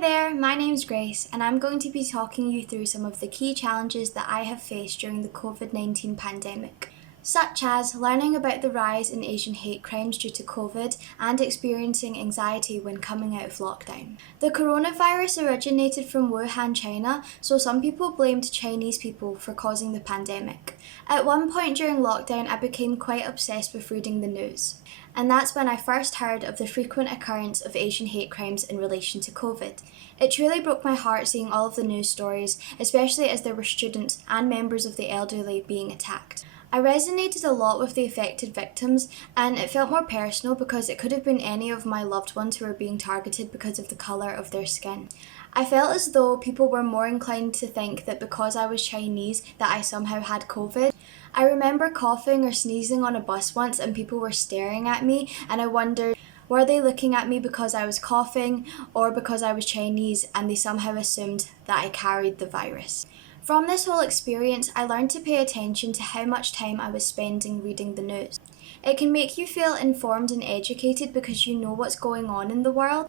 there, my name's Grace, and I'm going to be talking you through some of the key challenges that I have faced during the COVID-19 pandemic, such as learning about the rise in Asian hate crimes due to COVID and experiencing anxiety when coming out of lockdown. The coronavirus originated from Wuhan, China, so some people blamed Chinese people for causing the pandemic. At one point during lockdown, I became quite obsessed with reading the news. And that's when I first heard of the frequent occurrence of Asian hate crimes in relation to COVID. It truly broke my heart seeing all of the news stories, especially as there were students and members of the elderly being attacked. I resonated a lot with the affected victims, and it felt more personal because it could have been any of my loved ones who were being targeted because of the colour of their skin. I felt as though people were more inclined to think that because I was Chinese that I somehow had COVID. I remember coughing or sneezing on a bus once and people were staring at me, and I wondered, were they looking at me because I was coughing or because I was Chinese and they somehow assumed that I carried the virus? From this whole experience, I learned to pay attention to how much time I was spending reading the news. It can make you feel informed and educated because you know what's going on in the world.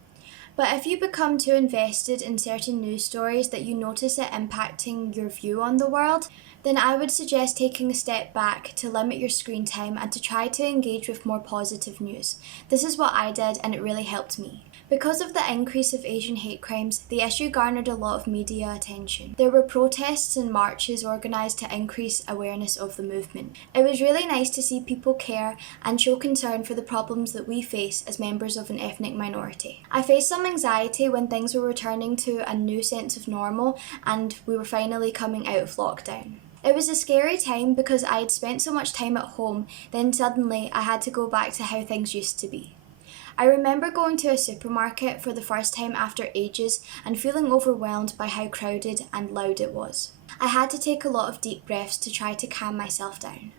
But if you become too invested in certain news stories that you notice it impacting your view on the world, then I would suggest taking a step back to limit your screen time and to try to engage with more positive news. This is what I did and it really helped me. Because of the increase of Asian hate crimes, the issue garnered a lot of media attention. There were protests and marches organised to increase awareness of the movement. It was really nice to see people care and show concern for the problems that we face as members of an ethnic minority. I faced some anxiety when things were returning to a new sense of normal and we were finally coming out of lockdown. It was a scary time because I had spent so much time at home, then suddenly I had to go back to how things used to be. I remember going to a supermarket for the first time after ages and feeling overwhelmed by how crowded and loud it was. I had to take a lot of deep breaths to try to calm myself down.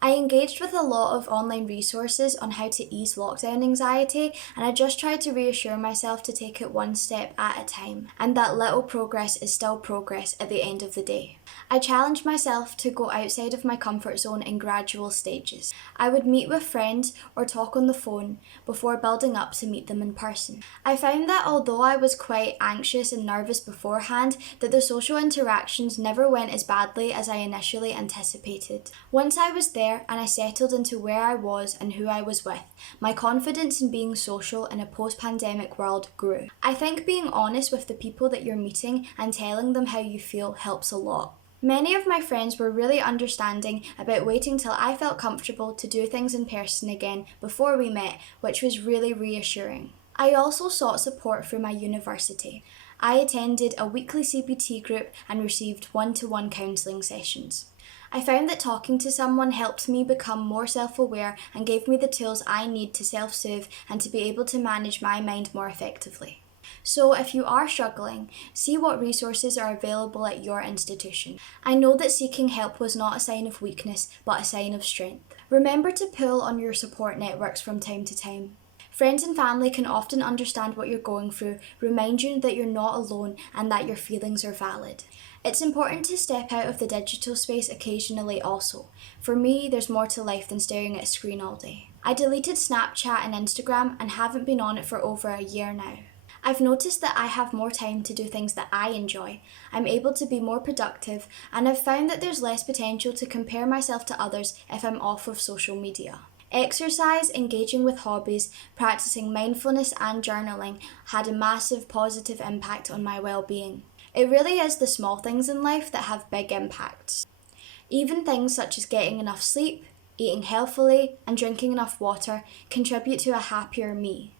I engaged with a lot of online resources on how to ease lockdown anxiety, and I just tried to reassure myself to take it one step at a time, and that little progress is still progress at the end of the day. I challenged myself to go outside of my comfort zone in gradual stages. I would meet with friends or talk on the phone before building up to meet them in person. I found that although I was quite anxious and nervous beforehand, that the social interactions never went as badly as I initially anticipated. Once I was there and I settled into where I was and who I was with, my confidence in being social in a post-pandemic world grew. I think being honest with the people that you're meeting and telling them how you feel helps a lot. Many of my friends were really understanding about waiting till I felt comfortable to do things in person again before we met, which was really reassuring. I also sought support through my university. I attended a weekly CBT group and received one-to-one counselling sessions. I found that talking to someone helped me become more self-aware and gave me the tools I need to self-soothe and to be able to manage my mind more effectively. So if you are struggling, see what resources are available at your institution. I know that seeking help was not a sign of weakness, but a sign of strength. Remember to pull on your support networks from time to time. Friends and family can often understand what you're going through, remind you that you're not alone and that your feelings are valid. It's important to step out of the digital space occasionally also. For me, there's more to life than staring at a screen all day. I deleted Snapchat and Instagram and haven't been on it for over a year now. I've noticed that I have more time to do things that I enjoy. I'm able to be more productive, and I've found that there's less potential to compare myself to others if I'm off of social media. Exercise, engaging with hobbies, practicing mindfulness and journaling had a massive positive impact on my well-being. It really is the small things in life that have big impacts. Even things such as getting enough sleep, eating healthily, and drinking enough water contribute to a happier me.